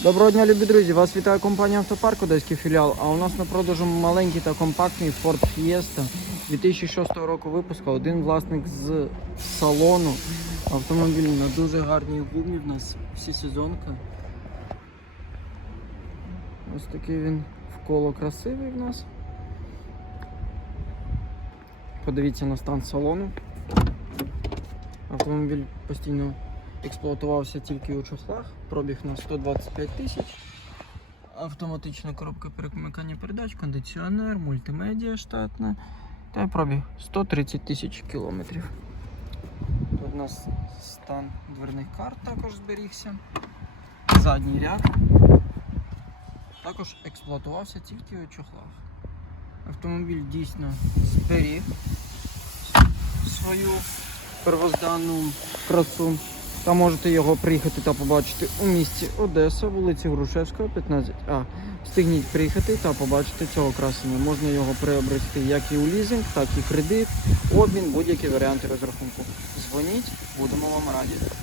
Доброго дня, любі друзі! Вас вітає компанія Автопарк Одеський філіал. А у нас на продажу маленький та компактний Ford Fiesta 2006 року випуску. Один власник з салону. Автомобіль на дуже гарній гумі в нас всі сезонка. Ось такий він вколо красивий в нас. Подивіться на стан салону. Автомобіль постійно експлуатувався тільки у чохлах, пробіг на 125 тисяч. Автоматична коробка перемикання передач, кондиціонер, мультимедіа штатна та пробіг 130 тисяч кілометрів. Тут у нас стан дверних карт також зберігся. Задній ряд. Також експлуатувався тільки у чохлах. Автомобіль дійсно зберіг свою первозданну красу. Та можете його приїхати та побачити у місті Одеса, вулиці Грушевського, 15А. Встигніть приїхати та побачити цього красення. Можна його приобрести як і у лізинг, так і кредит, обмін, будь-які варіанти розрахунку. Дзвоніть, будемо вам раді.